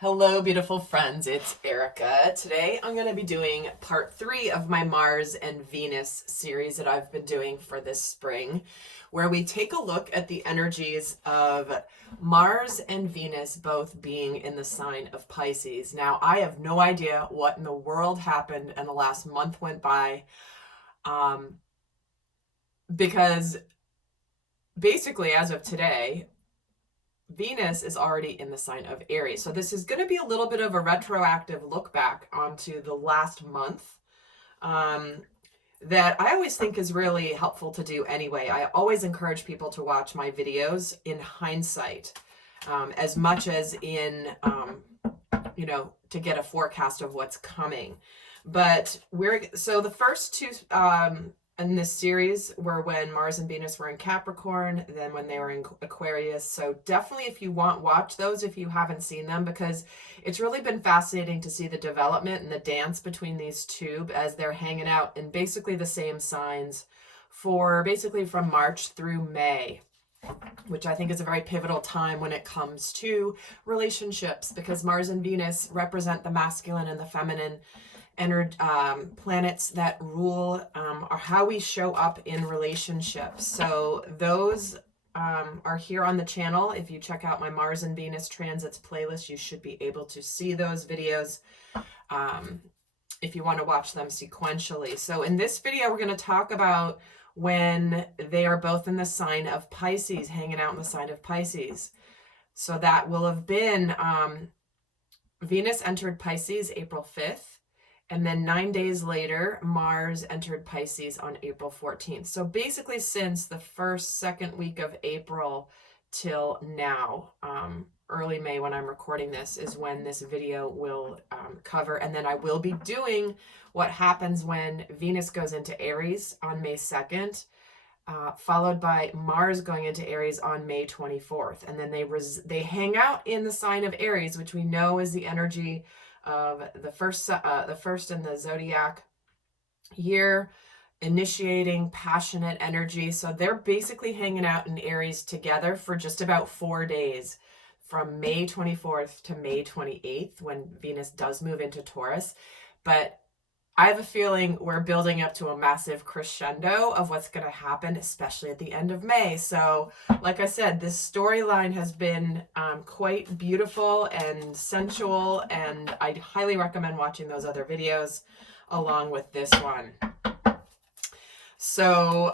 Hello, beautiful friends. It's Erica. Today I'm going to be doing part 3 of my Mars and Venus series that I've been doing for this spring, where we take a look at the energies of Mars and Venus both being in the sign of Pisces. Now, I have no idea what in the world happened and the last month went by, because basically, as of today, Venus is already in the sign of Aries. So this is going to be a little bit of a retroactive look back onto the last month, that I always think is really helpful to do anyway. I always encourage people to watch my videos in hindsight, as much as in, to get a forecast of what's coming. But so the first two in this series were when Mars and Venus were in Capricorn, then when they were in Aquarius. So definitely, if you watch those if you haven't seen them, because it's really been fascinating to see the development and the dance between these two as they're hanging out in basically the same signs for basically from March through May, which I think is a very pivotal time when it comes to relationships, because Mars and Venus represent the masculine and the feminine planets that rule are how we show up in relationships. So those are here on the channel. If you check out my Mars and Venus transits playlist, you should be able to see those videos if you want to watch them sequentially. So in this video, we're going to talk about when they are both in the sign of Pisces, hanging out in the sign of Pisces. So that will have been Venus entered Pisces April 5th. And then 9 days later, Mars entered Pisces on April 14th. So basically since the second week of April till now, early May when I'm recording this, is when this video will cover. And then I will be doing what happens when Venus goes into Aries on May 2nd, followed by Mars going into Aries on May 24th. And then they hang out in the sign of Aries, which we know is the energy of the first in the zodiac year, initiating passionate energy. So they're basically hanging out in Aries together for just about 4 days, from May 24th to May 28th, when Venus does move into Taurus. But I have a feeling we're building up to a massive crescendo of what's going to happen, especially at the end of May. So, like I said, this storyline has been quite beautiful and sensual, and I'd highly recommend watching those other videos along with this one. So,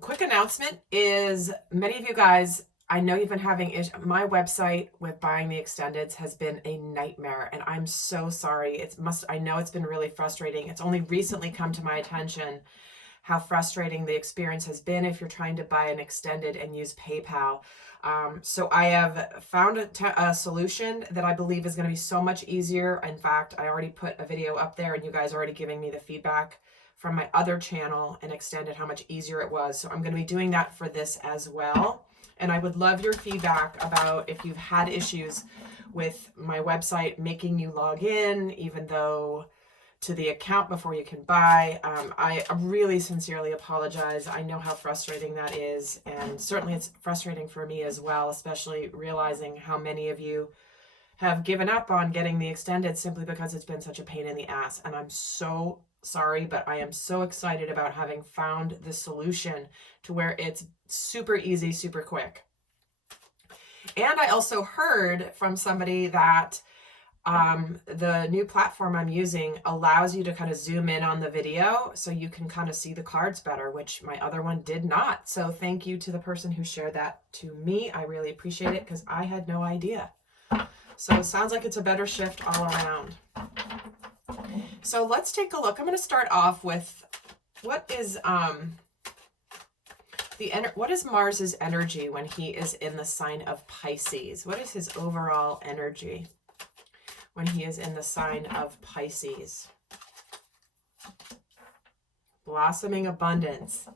quick announcement is, many of you guys, I know you've been having my website with buying the extendeds has been a nightmare, and I'm so sorry. I know it's been really frustrating. It's only recently come to my attention how frustrating the experience has been if you're trying to buy an extended and use PayPal. So I have found a solution that I believe is going to be so much easier. In fact, I already put a video up there, and you guys are already giving me the feedback from my other channel and extended how much easier it was. So I'm going to be doing that for this as well. And I would love your feedback about if you've had issues with my website making you log in, even though to the account before you can buy. I really sincerely apologize. I know how frustrating that is. And certainly it's frustrating for me as well, especially realizing how many of you have given up on getting the extended simply because it's been such a pain in the ass. And I'm so sorry, but I am so excited about having found the solution to where it's super easy, super quick. And I also heard from somebody that the new platform I'm using allows you to kind of zoom in on the video so you can kind of see the cards better, which my other one did not. So thank you to the person who shared that to me. I really appreciate it, because I had no idea. So it sounds like it's a better shift all around. So let's take a look. I'm going to start off with what is Mars's energy when he is in the sign of Pisces? What is his overall energy when he is in the sign of Pisces? Blossoming abundance.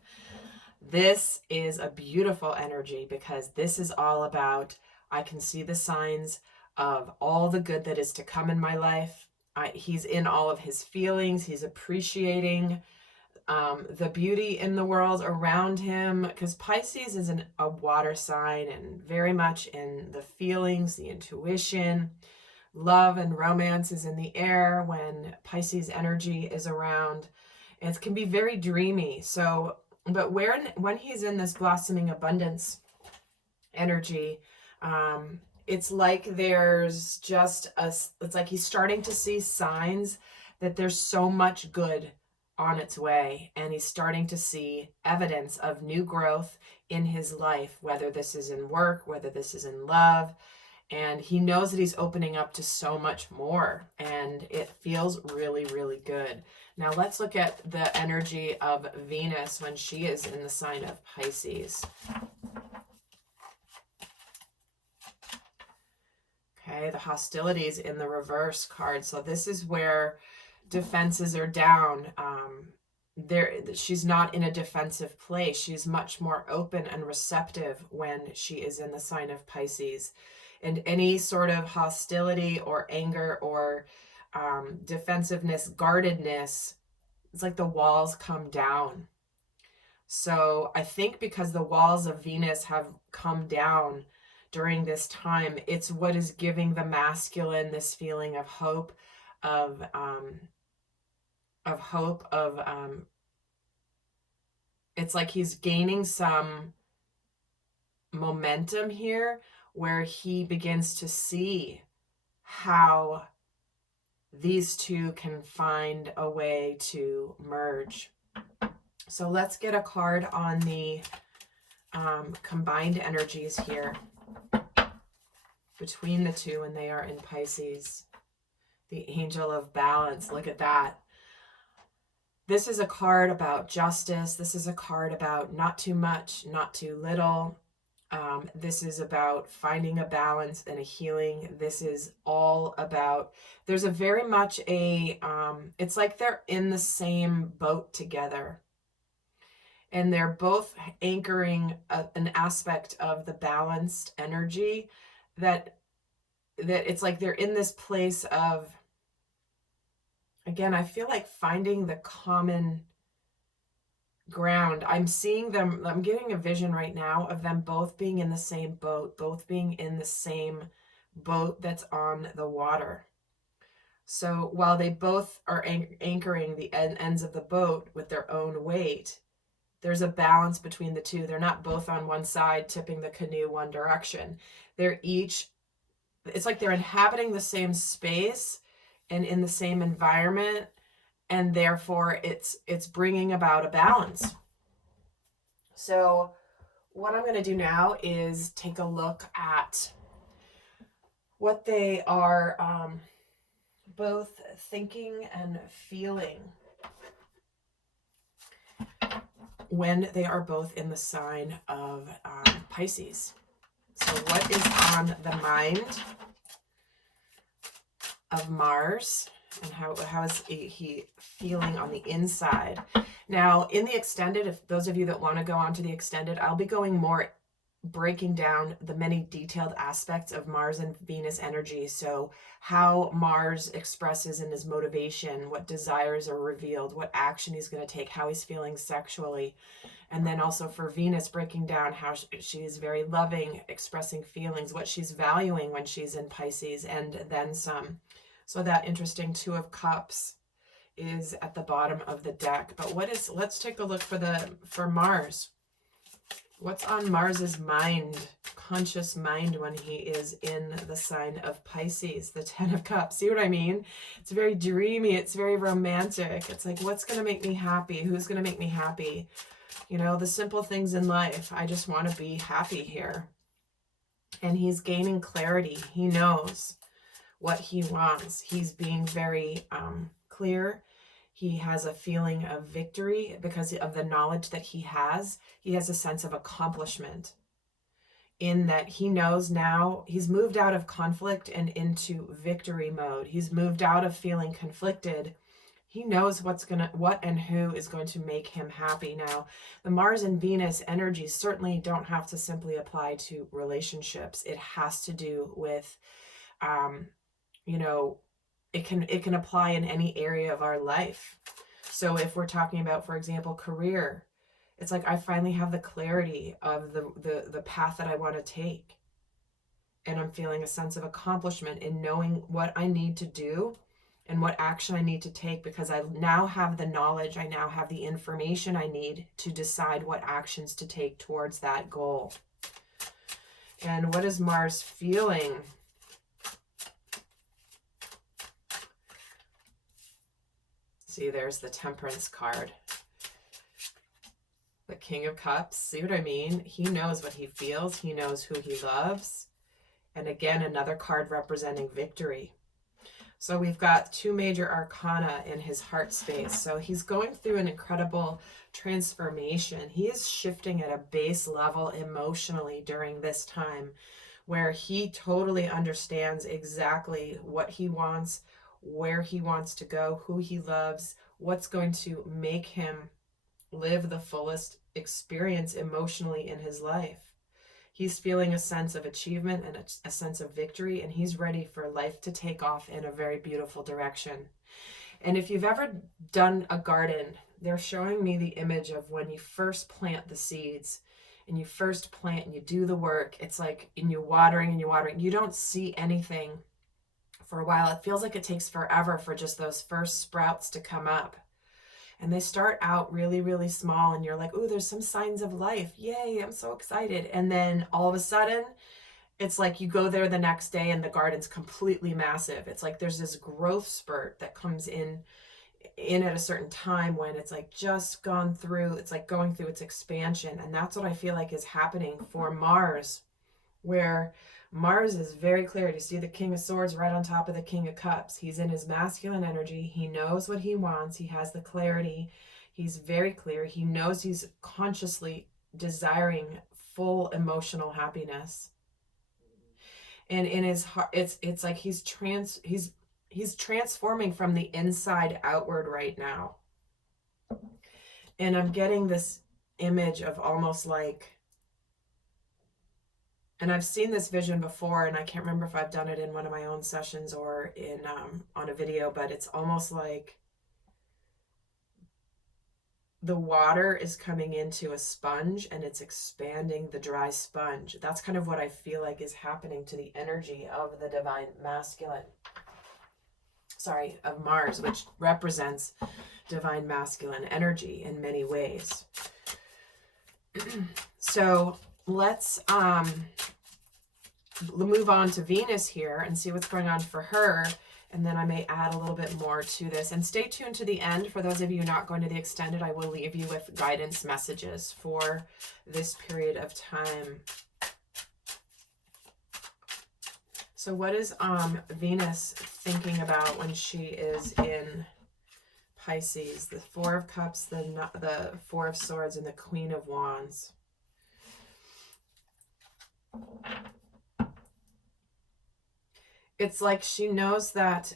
This is a beautiful energy, because this is all about, I can see the signs of all the good that is to come in my life. He's in all of his feelings. He's appreciating the beauty in the world around him, because Pisces is a water sign and very much in the feelings, the intuition, love and romance is in the air when Pisces energy is around. It can be very dreamy. So, but when he's in this blossoming abundance energy, it's like there's just it's like he's starting to see signs that there's so much good on its way, and he's starting to see evidence of new growth in his life, whether this is in work, whether this is in love, and he knows that he's opening up to so much more, and it feels really, really good. Now let's look at the energy of Venus when she is in the sign of Pisces. Okay, the hostilities in the reverse card. So this is where defenses are down. She's not in a defensive place. She's much more open and receptive when she is in the sign of Pisces. And any sort of hostility or anger or defensiveness, guardedness, it's like the walls come down. So I think because the walls of Venus have come down during this time, it's what is giving the masculine this feeling of hope, of it's like he's gaining some momentum here, where he begins to see how these two can find a way to merge. So let's get a card on the combined energies here between the two when they are in Pisces. The Angel of Balance, look at that. This is a card about justice. This is a card about not too much, not too little. This is about finding a balance and a healing. This is all about, there's a very much a, it's like they're in the same boat together. And they're both anchoring an aspect of the balanced energy that it's like they're in this place of, again, I feel like finding the common ground. I'm seeing them, I'm getting a vision right now of them both being in the same boat, both being in the same boat that's on the water. So while they both are anchoring the ends of the boat with their own weight, there's a balance between the two. They're not both on one side tipping the canoe one direction. They're each, it's like they're inhabiting the same space and in the same environment, and therefore it's bringing about a balance. So what I'm going to do now is take a look at what they are both thinking and feeling when they are both in the sign of Pisces. So what is on the mind of Mars, and how is he feeling on the inside? Now, in the extended, if those of you that want to go on to the extended, I'll be going more, breaking down the many detailed aspects of Mars and Venus energy. So how Mars expresses in his motivation, what desires are revealed, what action he's going to take, how he's feeling sexually. And then also for Venus, breaking down how she's very loving, expressing feelings, what she's valuing when she's in Pisces, and then some. So that interesting Two of Cups is at the bottom of the deck. But let's take a look for Mars. What's on Mars's mind, conscious mind, when he is in the sign of Pisces, the Ten of Cups? See what I mean? It's very dreamy. It's very romantic. It's like, what's going to make me happy? Who's going to make me happy? You know, the simple things in life. I just want to be happy here. And he's gaining clarity. He knows what he wants. He's being very clear. He has a feeling of victory because of the knowledge that he has. He has a sense of accomplishment in that he knows now he's moved out of conflict and into victory mode. He's moved out of feeling conflicted. He knows what and who is going to make him happy. Now, the Mars and Venus energies certainly don't have to simply apply to relationships. It has to do with, you know, it can apply in any area of our life. So if we're talking about, for example, career, it's like I finally have the clarity of the path that I want to take. And I'm feeling a sense of accomplishment in knowing what I need to do and what action I need to take, because I now have the knowledge, I now have the information I need to decide what actions to take towards that goal. And what is Mars feeling? See, there's the Temperance card. The King of Cups. See what I mean? He knows what he feels. He knows who he loves. And again, another card representing victory. So we've got two major arcana in his heart space. So he's going through an incredible transformation. He is shifting at a base level emotionally during this time, where he totally understands exactly what he wants, where he wants to go, who he loves, what's going to make him live the fullest experience emotionally in his life. He's feeling a sense of achievement and a sense of victory, and he's ready for life to take off in a very beautiful direction. And if you've ever done a garden, they're showing me the image of when you first plant the seeds, and you first plant and you do the work. It's like, and you're watering and you're watering. You don't see anything for a while. It feels like it takes forever for just those first sprouts to come up. And they start out really, really small, and you're like, oh, there's some signs of life. Yay, I'm so excited. And then all of a sudden, it's like you go there the next day and the garden's completely massive. It's like there's this growth spurt that comes in at a certain time when it's like just gone through, it's like going through its expansion. And that's what I feel like is happening for Mars, where Mars is very clear. You see the King of Swords right on top of the King of Cups. He's in his masculine energy. He knows what he wants. He has the clarity. He's very clear. He knows he's consciously desiring full emotional happiness. And in his heart, it's like he's transforming from the inside outward right now. And I'm getting this image of almost like, and I've seen this vision before, and I can't remember if I've done it in one of my own sessions or in on a video, but it's almost like the water is coming into a sponge and it's expanding the dry sponge. That's kind of what I feel like is happening to the energy of the divine masculine. Sorry, of Mars, which represents divine masculine energy in many ways. So let's move on to Venus here and see what's going on for her. And then I may add a little bit more to this. And stay tuned to the end. For those of you not going to the extended, I will leave you with guidance messages for this period of time. So what is Venus thinking about when she is in Pisces? The Four of Cups, the Four of Swords, and the Queen of Wands. It's like she knows that,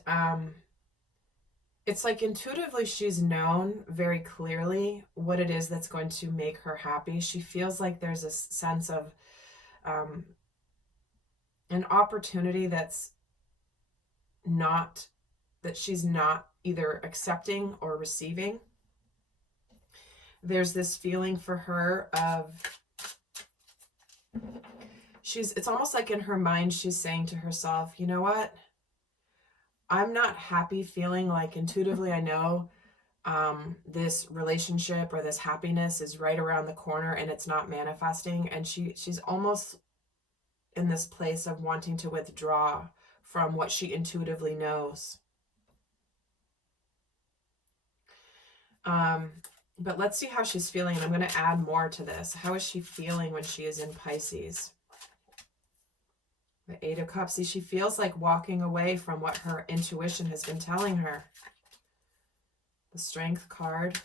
it's like intuitively she's known very clearly what it is that's going to make her happy. She feels like there's a sense of an opportunity that she's not either accepting or receiving. There's this feeling for her of, it's almost like in her mind she's saying to herself, you know what? I'm not happy feeling like intuitively I know this relationship or this happiness is right around the corner and it's not manifesting. And she's almost in this place of wanting to withdraw from what she intuitively knows. But let's see how she's feeling. And I'm going to add more to this. How is she feeling when she is in Pisces? The Eight of Cups. See, she feels like walking away from what her intuition has been telling her. The Strength card.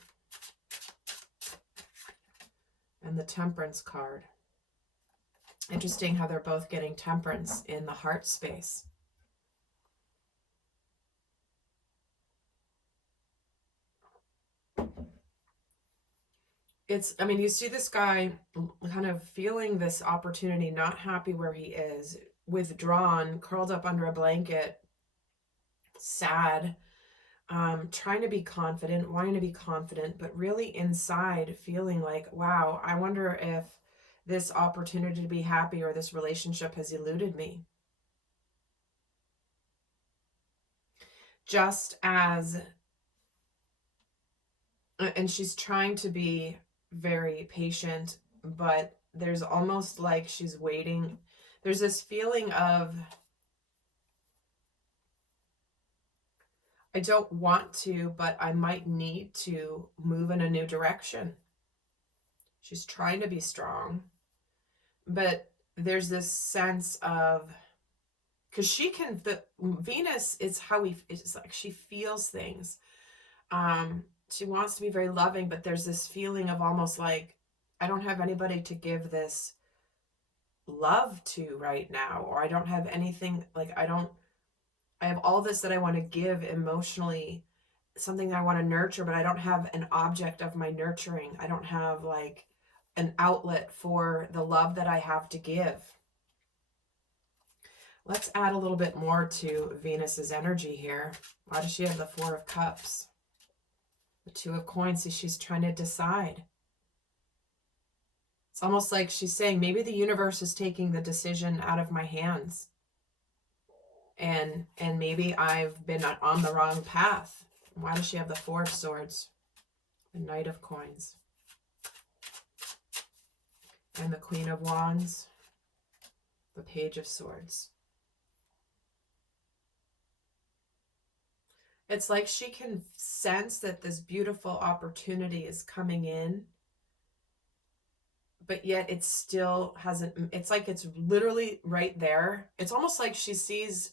And the Temperance card. Interesting how they're both getting Temperance in the heart space. I mean, you see this guy kind of feeling this opportunity, not happy where he is, withdrawn, curled up under a blanket, sad, trying to be confident, wanting to be confident, but really inside feeling like, wow, I wonder if this opportunity to be happy or this relationship has eluded me. Just as, and she's trying to be very patient, but there's almost like she's waiting. There's this feeling of, I don't want to, but I might need to move in a new direction. She's trying to be strong, but there's this sense of, because she can, the Venus is how it's like she feels things. She wants to be very loving, but there's this feeling of almost like, I don't have anybody to give this love to right now, or I don't have anything, like I have all this that I want to give emotionally, something that I want to nurture, but I don't have an object of my nurturing. I don't have like an outlet for the love that I have to give. Let's add a little bit more to Venus's energy here. Why does she have the Four of Cups? The Two of Coins. See, she's trying to decide. It's almost like she's saying, maybe the universe is taking the decision out of my hands. And maybe I've been on the wrong path. Why does she have the Four of Swords? The Knight of Coins. And the Queen of Wands. The Page of Swords. It's like she can sense that this beautiful opportunity is coming in, but yet it still hasn't, it's like it's literally right there. It's almost like she sees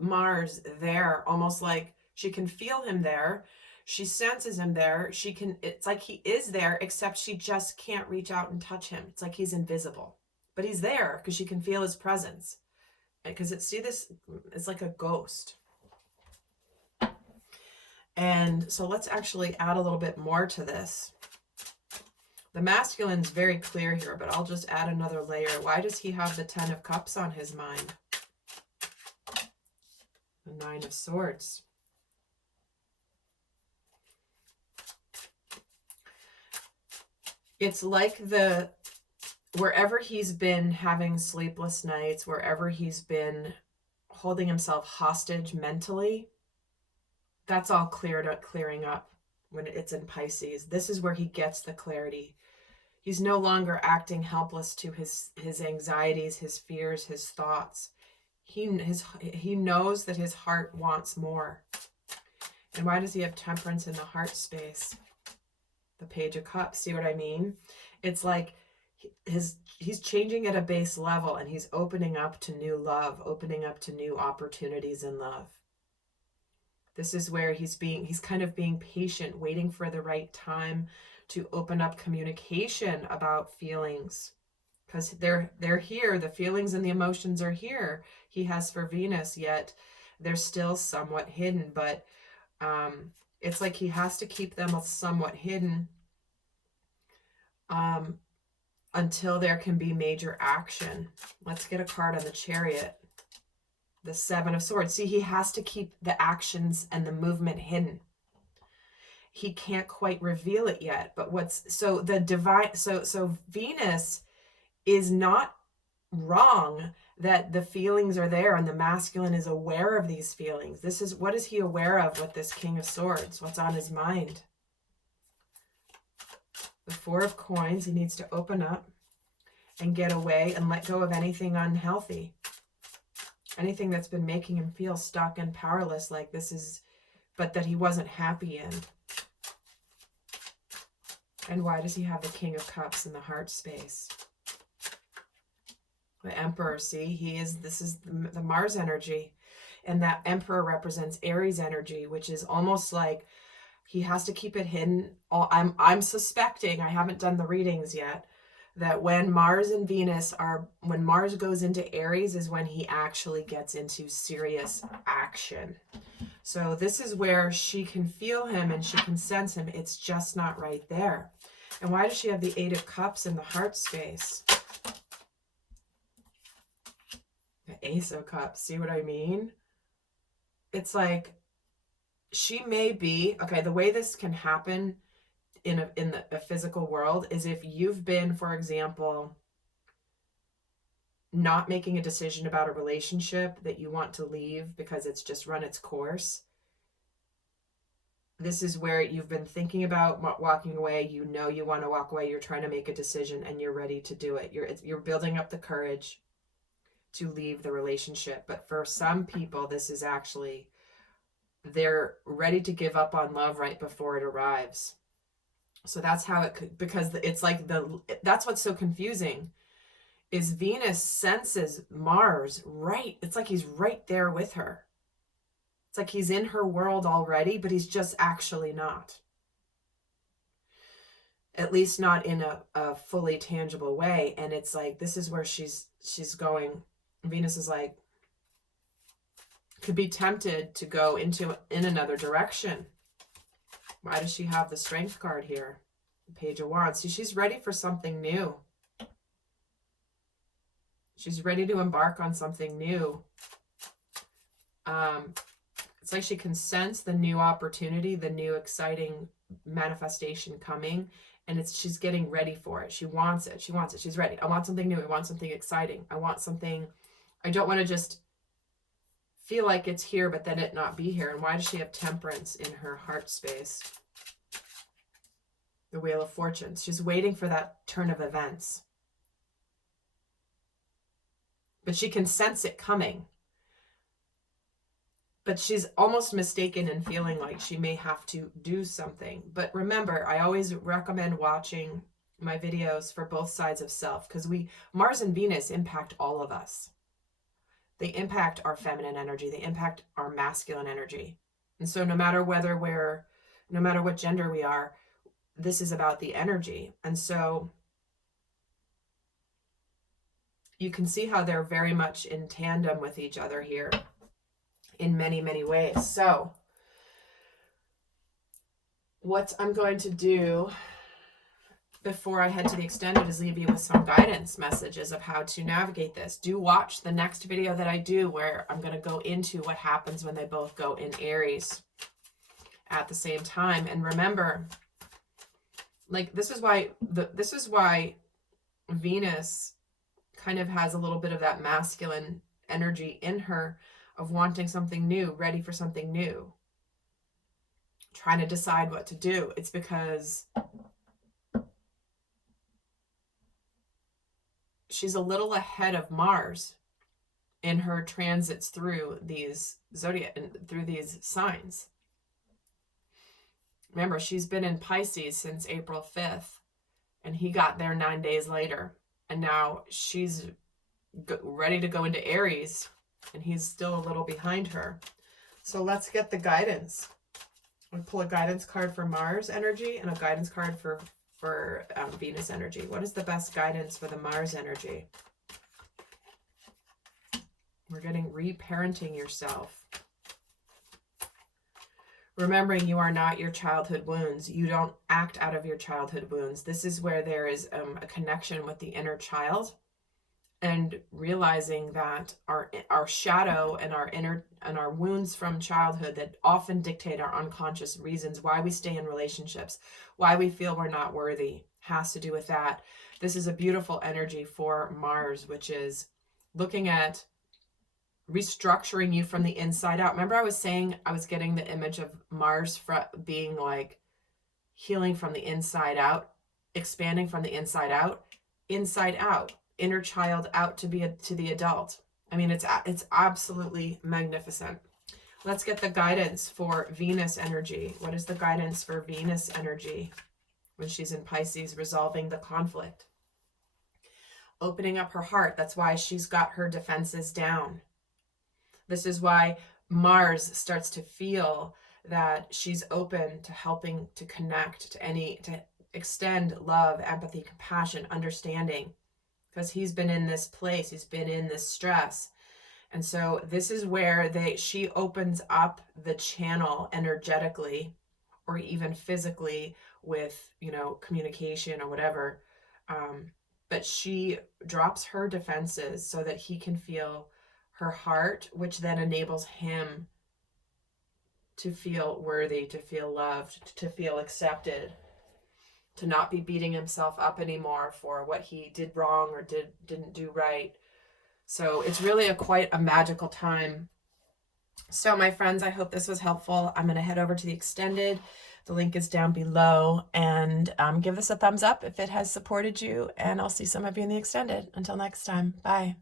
Mars there, almost like she can feel him there. She senses him there. She can, it's like he is there, except she just can't reach out and touch him. It's like he's invisible, but he's there because she can feel his presence. Because see this, it's like a ghost. And so let's actually add a little bit more to this. The masculine's very clear here, but I'll just add another layer. Why does he have the Ten of Cups on his mind? The Nine of Swords. It's like wherever he's been having sleepless nights, wherever he's been holding himself hostage mentally, that's all clearing up when it's in Pisces. This is where he gets the clarity. He's no longer acting helpless to his anxieties, his fears, his thoughts. He knows that his heart wants more. And why does he have Temperance in the heart space? The Page of Cups. See what I mean? It's like he's changing at a base level, and he's opening up to new love, opening up to new opportunities in love. This is where he's kind of being patient, waiting for the right time to open up communication about feelings, because they're here. The feelings and the emotions are here. He has for Venus, yet they're still somewhat hidden. But it's like he has to keep them somewhat hidden until there can be major action. Let's get a card on the Chariot. The Seven of Swords. See, he has to keep the actions and the movement hidden. He can't quite reveal it yet. But so Venus is not wrong that the feelings are there, and the masculine is aware of these feelings. What is he aware of with this King of Swords? What's on his mind? The Four of Coins. He needs to open up and get away and let go of anything unhealthy. Anything that's been making him feel stuck and powerless, like but that he wasn't happy in. And why does he have the King of Cups in the heart space? The Emperor, see, this is the Mars energy. And that Emperor represents Aries energy, which is almost like he has to keep it hidden. I'm suspecting, I haven't done the readings yet, that when Mars and Venus when Mars goes into Aries is when he actually gets into serious action. So this is where she can feel him and she can sense him. It's just not right there. And why does she have the Eight of Cups in the heart space? The Ace of Cups. See what I mean? It's like she may be, okay, the way this can happen in a physical world is if you've been, for example, not making a decision about a relationship that you want to leave because it's just run its course. This is where you've been thinking about walking away. You know you want to walk away. You're trying to make a decision and you're ready to do it. You're building up the courage to leave the relationship. But for some people, this is actually, they're ready to give up on love right before it arrives. So that's how it could, because it's like that's what's so confusing is Venus senses Mars right. It's like he's right there with her. It's like he's in her world already, but he's just actually not. At least not in a fully tangible way. And it's like, this is where she's going. Venus is like, could be tempted to go in another direction. Why does she have the Strength card here? The Page of Wands. See, she's ready for something new. She's ready to embark on something new. It's like she can sense the new opportunity, the new exciting manifestation coming, and she's getting ready for it. She wants it. She wants it. She's ready. I want something new. I want something exciting. I want something. I don't want to just feel like it's here, but then it not be here. And why does she have Temperance in her heart space? The Wheel of Fortune. She's waiting for that turn of events. But she can sense it coming. But she's almost mistaken in feeling like she may have to do something. But remember, I always recommend watching my videos for both sides of self, because Mars and Venus impact all of us. They impact our feminine energy. They impact our masculine energy. And so no matter what gender we are, this is about the energy. And so you can see how they're very much in tandem with each other here in many, many ways. So what I'm going to do before I head to the extended is leave you with some guidance messages of how to navigate this. Do watch the next video that I do where I'm going to go into what happens when they both go in Aries at the same time. And remember, like, this is why Venus kind of has a little bit of that masculine energy in her of wanting something new, ready for something new, trying to decide what to do. It's because she's a little ahead of Mars in her transits through these zodiac and through these signs. Remember, she's been in Pisces since April 5th, and he got there 9 days later. And now she's ready to go into Aries, and he's still a little behind her. So let's get the guidance. I'll pull a guidance card for Mars energy and a guidance card for Venus energy. What is the best guidance for the Mars energy? We're getting reparenting yourself. Remembering you are not your childhood wounds. You don't act out of your childhood wounds. This is where there is a connection with the inner child, and realizing that our shadow and our wounds from childhood that often dictate our unconscious reasons why we stay in relationships, why we feel we're not worthy, has to do with that. This is a beautiful energy for Mars, which is looking at restructuring you from the inside out. Remember, I was saying I was getting the image of Mars being like healing from the inside out, expanding from the inside out, inner child out to the adult. I mean, it's absolutely magnificent. Let's get the guidance for Venus energy. What is the guidance for Venus energy when she's in Pisces, resolving the conflict? Opening up her heart. That's why she's got her defenses down. This is why Mars starts to feel that she's open to helping to connect to extend love, empathy, compassion, understanding, because he's been in this place, he's been in this stress. And so this is where she opens up the channel energetically or even physically with, communication or whatever. But she drops her defenses so that he can feel her heart, which then enables him to feel worthy, to feel loved, to feel accepted. to not be beating himself up anymore for what he did wrong or didn't do right. So it's really quite a magical time. So my friends, I hope this was helpful. I'm going to head over to the extended. The link is down below, and give this a thumbs up if it has supported you, and I'll see some of you in the extended. Until next time, bye.